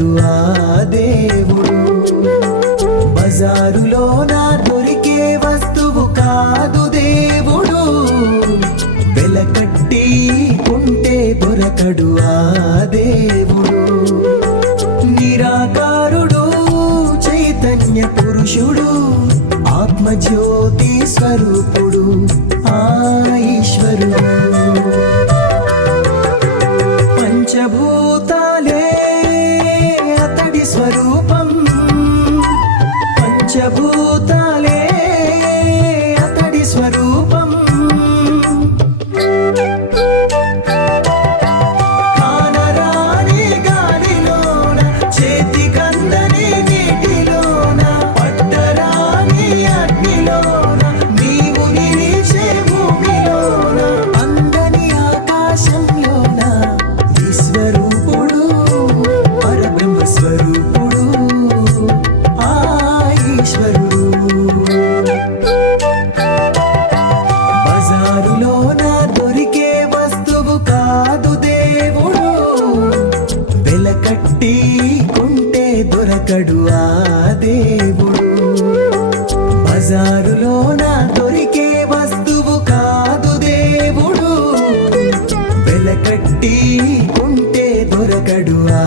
దొరకడు ఆ దేవుడు. బజారులోన దొరికే వస్తువు కాదు దేవుడు, వెలకట్టి ఉంటే దొరకడు ఆ దేవుడు. నిరాకారుడు చైతన్య పురుషుడు, ఆత్మజ్యోతి స్వరూపుడు ఆ ఈశ్వరుడు. పంచభూతాలే అతడి స్వరూపం, పంచభూతాలే అతడి స్వరూపం. కానరాని గాలిలోన, చేతికందని నీటిలోన, పట్టరాని అగ్నిలోన, నీవు నిలిచే భూమిలోన, అందని ఆకాశంలోన విశ్వరూపుడు, పరబ్రహ్మ స్వరూపుడు ఆ ఈశ్వరుడు. బజారులోన దొరికే వస్తువు కాదు దేవుడు, వెలకట్టి కొంటే దొరకడు ఆ దేవుడు. బజారులోన దొరికే వస్తువు కాదు దేవుడు, వెలకట్టి కొంటే దొరకడు ఆ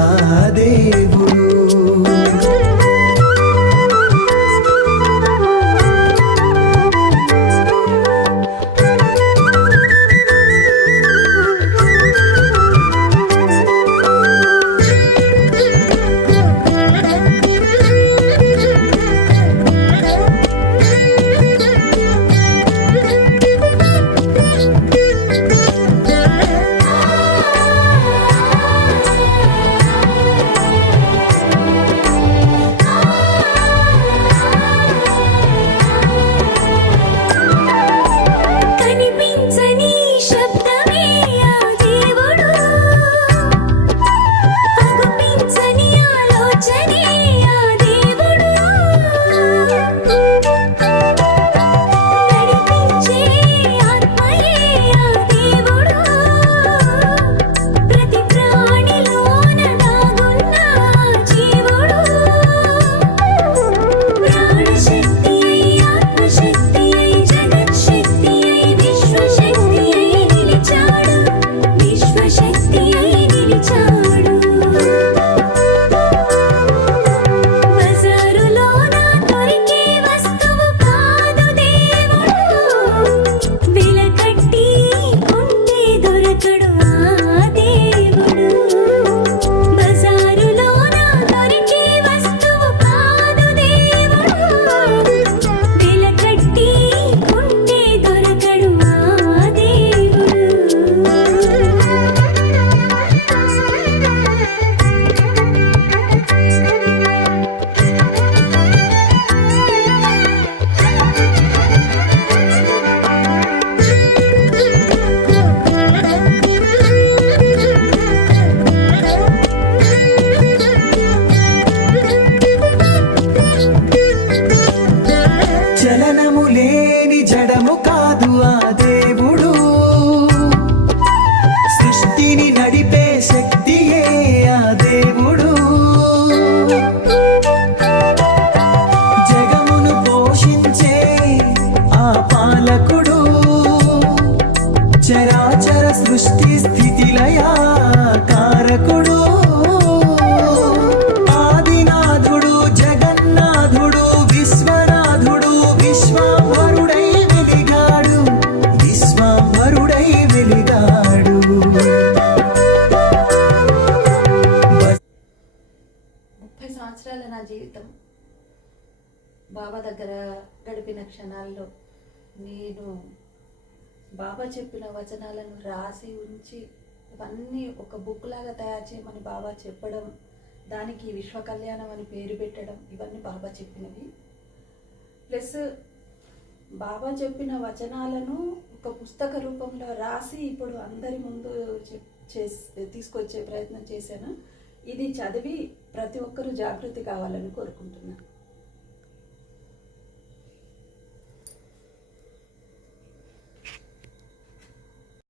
దేవుడు. చలనము లేని జడము కాదు ఆ దేవుడు, సృష్టిని నడిపే శక్తియే ఆ దేవుడు. జగమును పోషించే ఆ పాలకుడు, చరాచర సృష్టి స్థితిలయ కారకుడు. ఆదినాథుడు, జగన్నాథుడు, విశ్వనాథుడు, విశ్వాంబరుడై వెలిగాడు, విశ్వాంబరుడై వెలిగాడు. 30 సంవత్సరాల నా జీవితం బాబా దగ్గర గడిపిన క్షణాల్లో నేను బాబా చెప్పిన వచనాలను రాసి ఉంచి ఇవన్నీ ఒక బుక్ లాగా తయారు చేయమని బాబా చెప్పడం, దానికి విశ్వ కళ్యాణం అని పేరు పెట్టడం, ఇవన్నీ బాబా చెప్పినవి. ప్లస్ బాబా చెప్పిన వచనాలను ఒక పుస్తక రూపంలో రాసి ఇప్పుడు అందరి ముందు తీసుకొచ్చే ప్రయత్నం చేశాను. ఇది చదివి ప్రతి ఒక్కరూ జాగృతి కావాలని కోరుకుంటున్నాను.